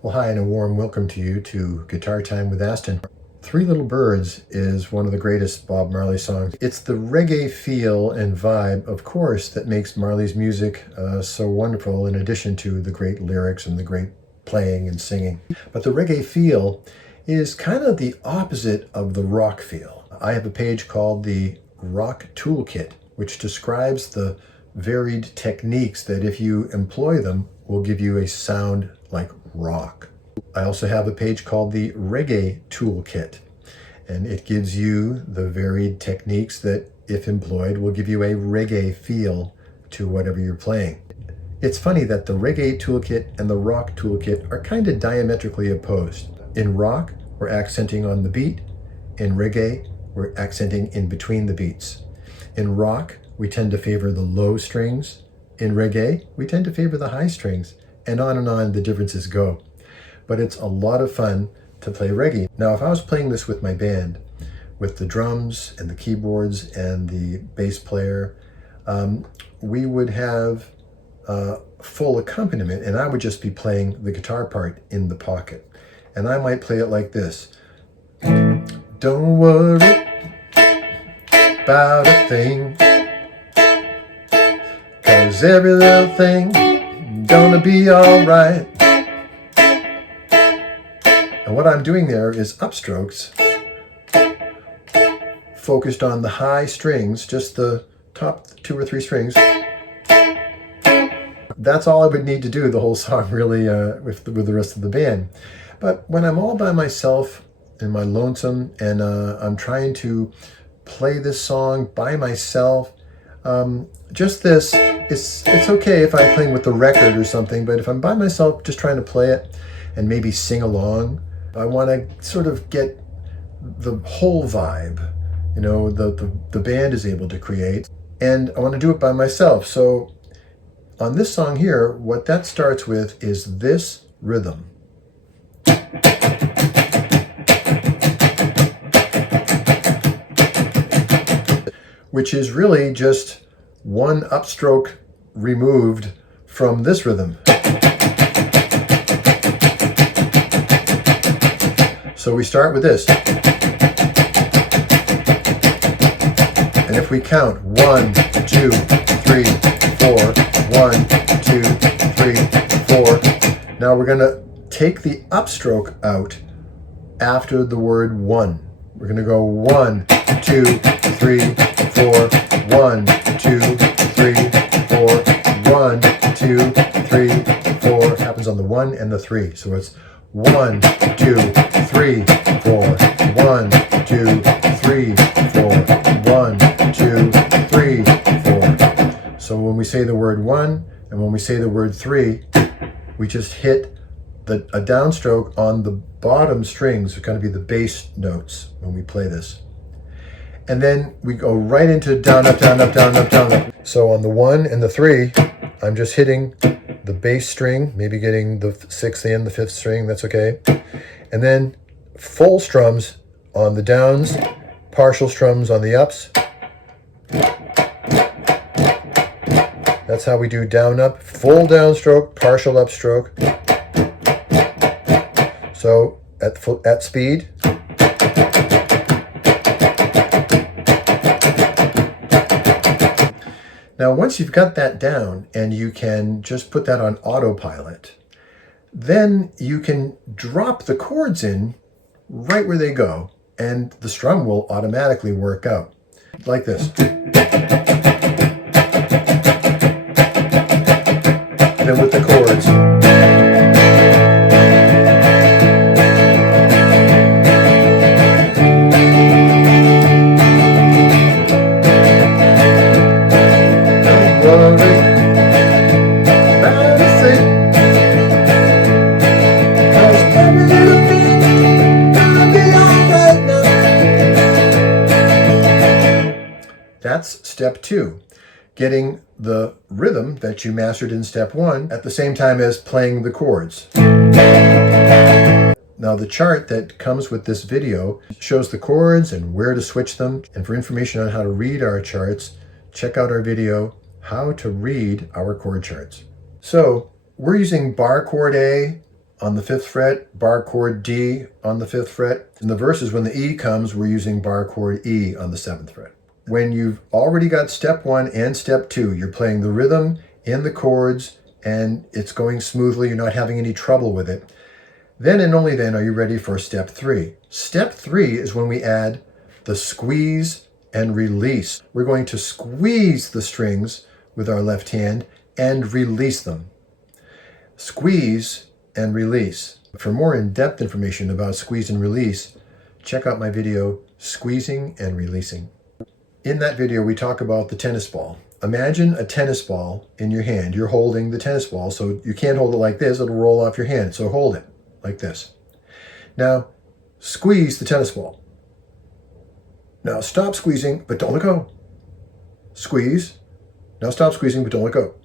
Well, hi, and a warm welcome to you to Guitar Time with Aston. Three Little Birds is one of the greatest Bob Marley songs. It's the reggae feel and vibe, of course, that makes Marley's music so wonderful, in addition to the great lyrics and the great playing and singing. But the reggae feel is kind of the opposite of the rock feel. I have a page called the Rock Toolkit, which describes the varied techniques that, if you employ them, will give you a sound like rock. I also have a page called the Reggae Toolkit, and it gives you the varied techniques that, if employed, will give you a reggae feel to whatever you're playing. It's funny that the Reggae Toolkit and the Rock Toolkit are kind of diametrically opposed. In rock, we're accenting on the beat. In reggae, we're accenting in between the beats. In rock, we tend to favor the low strings. In reggae, we tend to favor the high strings. And on the differences go. But it's a lot of fun to play reggae. Now, if I was playing this with my band, with the drums and the keyboards and the bass player, we would have full accompaniment, and I would just be playing the guitar part in the pocket. And I might play it like this. Don't worry about a thing, 'cause every little thing gonna be all right. And what I'm doing there is upstrokes focused on the high strings, just the top 2 or 3 strings. That's all I would need to do the whole song, really, with the rest of the band. But when I'm all by myself in my lonesome and I'm trying to play this song by myself, just this, it's okay if I'm playing with the record or something, but if I'm by myself just trying to play it and maybe sing along, I want to sort of get the whole vibe, you know, the band is able to create, and I want to do it by myself. So on this song here, what that starts with is this rhythm. Which is really just one upstroke removed from this rhythm. So we start with this. And if we count 1, 2, 3, 4, 1, 2, 3, 4. Now we're going to take the upstroke out after the word one. We're going to go 1, 2, 3, 4, 1, 2, 3, 4, 1, 2, 3, 4. It happens on the 1 and the 3. So it's 1, 2, 3, 4, 1, 2, 3, 4, 1, 2, 3, 4. So when we say the word 1 and when we say the word 3, we just hit a downstroke on the bottom strings. It's going to be the bass notes when we play this. And then we go right into down, up, down, up, down, up, down, up. So on the 1 and the 3, I'm just hitting the bass string, maybe getting the 6th and the 5th string, that's okay. And then full strums on the downs, partial strums on the ups. That's how we do down, up, full downstroke, partial upstroke. So at speed. Now, once you've got that down and you can just put that on autopilot, then you can drop the chords in right where they go, and the strum will automatically work out like this. And then with the chords. That's step 2, getting the rhythm that you mastered in step 1 at the same time as playing the chords. Now, the chart that comes with this video shows the chords and where to switch them. And for information on how to read our charts, check out our video, How to Read Our Chord Charts. So we're using bar chord A, on the 5th fret, bar chord D on the 5th fret. In the verses, when the E comes, we're using bar chord E on the 7th fret. When you've already got step 1 and step 2, you're playing the rhythm in the chords and it's going smoothly, you're not having any trouble with it, then and only then are you ready for step 3. Step 3 is when we add the squeeze and release. We're going to squeeze the strings with our left hand and release them. Squeeze and release. For more in-depth information about squeeze and release, check out my video, Squeezing and Releasing. In that video, we talk about the tennis ball. Imagine a tennis ball in your hand. You're holding the tennis ball, so you can't hold it like this. It'll roll off your hand. So hold it like this. Now, squeeze the tennis ball. Now, stop squeezing, but don't let go. Squeeze. Now, stop squeezing, but don't let go.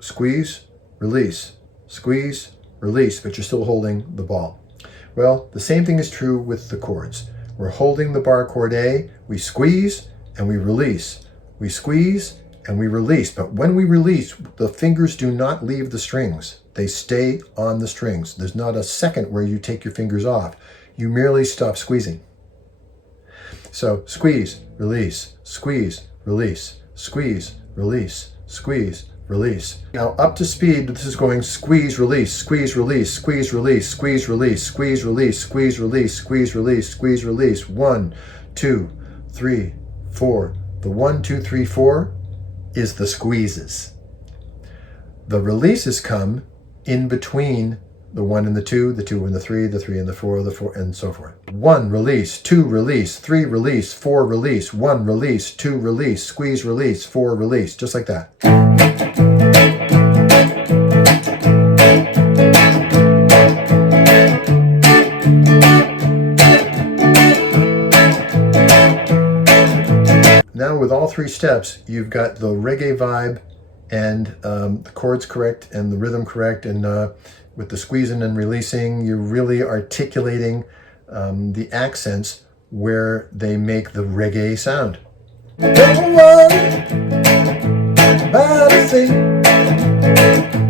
Squeeze, release. Squeeze, release, but you're still holding the ball. Well, the same thing is true with the chords. We're holding the bar chord A, we squeeze and we release. We squeeze and we release. But when we release, the fingers do not leave the strings. They stay on the strings. There's not a second where you take your fingers off. You merely stop squeezing. So squeeze, release, squeeze, release, squeeze, release, squeeze, release. Now up to speed, this is going squeeze, release, squeeze, release, squeeze, release, squeeze, release, squeeze, release, squeeze, release, squeeze, release, squeeze, release. 1, 2, 3, 4. The 1, 2, 3, 4 is the squeezes. The releases come in between the 1 and the 2 and the 3 and the 4, and so forth. 1, release, 2, release, 3, release, 4, release, 1, release, 2, release, squeeze, release, 4, release, just like that. Now with all 3 steps, you've got the reggae vibe and the chords correct and the rhythm correct, and with the squeezing and releasing, you're really articulating the accents where they make the reggae sound. Don't worry about a thing.